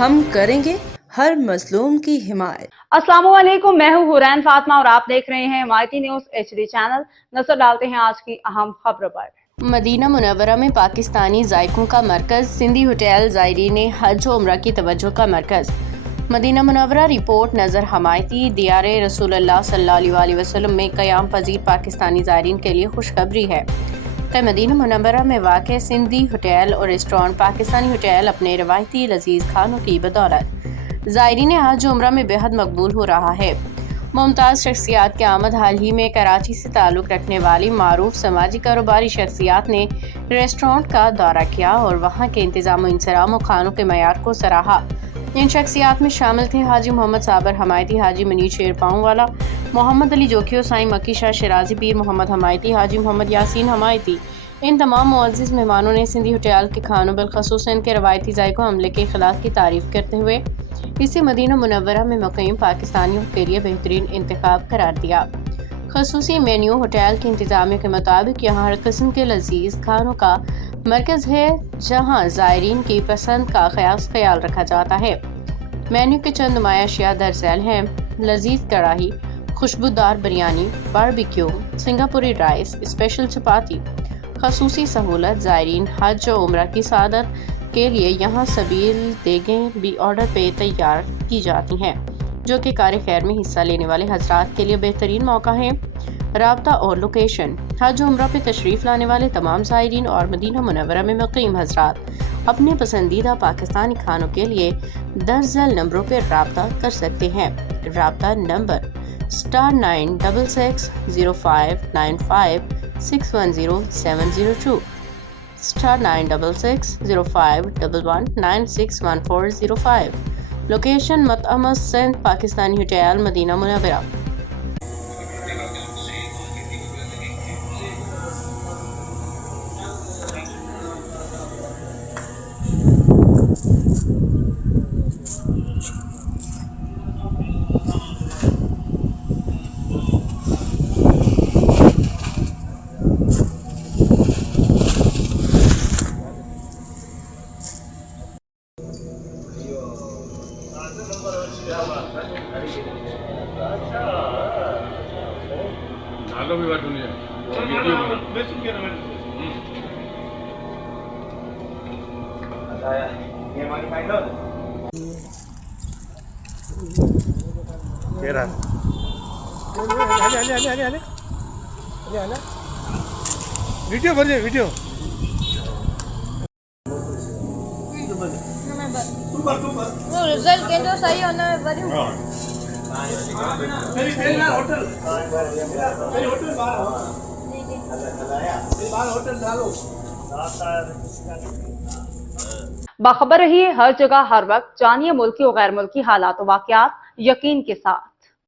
हम करेंगे हर मजलूम की हिमायत। अस्सलामुअलैकुम, मैं हूँ हुरैन फातिमा और आप देख रहे हैं हिमायती न्यूज HD चैनल। नजर डालते हैं आज की अहम खबरों पर। मदीना मुनव्वरा में पाकिस्तानी जायकों का मरकज, सिंधी होटल ज़ायरीन हज व उम्रा की तवज्जो का मरकज। मदीना मुनव्वरा रिपोर्ट नज़र हमायती दियारे रसूलुल्लाह सल्लल्लाहु अलैहि वसल्लम में क़याम पजीर पाकिस्तानी ज़ायरीन के लिए खुशखबरी है कि मदीना मुनव्वरा में वाक़ सिंधी होटल और रेस्टोरेंट पाकिस्तानी होटल अपने रवायती लजीज खानों की बदौलत ज़ायरीन हज व उम्रा में बेहद मकबूल हो रहा है। मुमताज़ शख्सियात की आमद हाल ही में कराची से ताल्लुक़ रखने वाली मारूफ समाजी कारोबारी शख्सियात ने रेस्टोरेंट का दौरा किया और वहाँ के इंतज़ाम इंसराम और खानों के मयार को सराहा। इन शख्सियात में शामिल थे हाजी मोहम्मद साबर हमायती, हाजी मनीर शेर पाऊँवाला, मोहम्मद अली जोखियो, साईं मक्की शाह शिराजी, पीर मोहम्मद हमायती, हाजी मोहम्मद यासीन हमायती। इन तमाम मुअज़्ज़िज़ मेहमानों ने सिंधी होटल के खानों बिलखसूस इनके रवायती जायकों अमले के खिलाफ की तारीफ करते हुए इसे मदीना मुनव्वरा में मुक़ीम पाकिस्तानियों के लिए बेहतरीन इंतखाब करार दिया। खसूसी मेन्यू होटल के इंतजामिया के मुताबिक यहाँ हर किस्म के लजीज खानों का मरकज़ है, जहाँ ज़ायरीन की पसंद का खास ख्याल रखा जाता है। मेन्यू के चंद नुमाया अशिया दरअसल हैं लजीज कढ़ाई, खुशबूदार बिरयानी, बारबेक्यू, सिंगापुरी राइस, स्पेशल चपाती। खसूसी सहूलत ज़ायरीन हज और उम्रा की सादत के लिए यहाँ सबील देगें भी ऑर्डर पे तैयार की जाती हैं, जो कि कार खैर में हिस्सा लेने वाले हजरात के लिए बेहतरीन मौका है। राब्ता और लोकेशन। हज उम्रा पे तशरीफ़ लाने वाले तमाम ज़ायरीन और मदीना मुनव्वरा में मुक़ीम हजरात अपने पसंदीदा पाकिस्तानी खानों के लिए दर्जल नंबरों पर राब्ता कर सकते हैं। राब्ता नंबर *966 0595 610 702 *966 0511 961405। लोकेशन मतअमस सेंट पाकिस्तानी होटल मदीना मुनव्वरा। आगे भी बात सुनिए। मैं सुन गया ना मैंने। ये हमारी फाइनल। ये रहा। आले। वीडियो बन जाए वीडियो। वो रिजल्ट के तो सही होना है बड़ी मेरी होटल होटल डालो। बाखबर रहिए हर जगह हर वक्त, जानिए मुल्की और गैर मुल्की हालात व वाक़यात यकीन के साथ।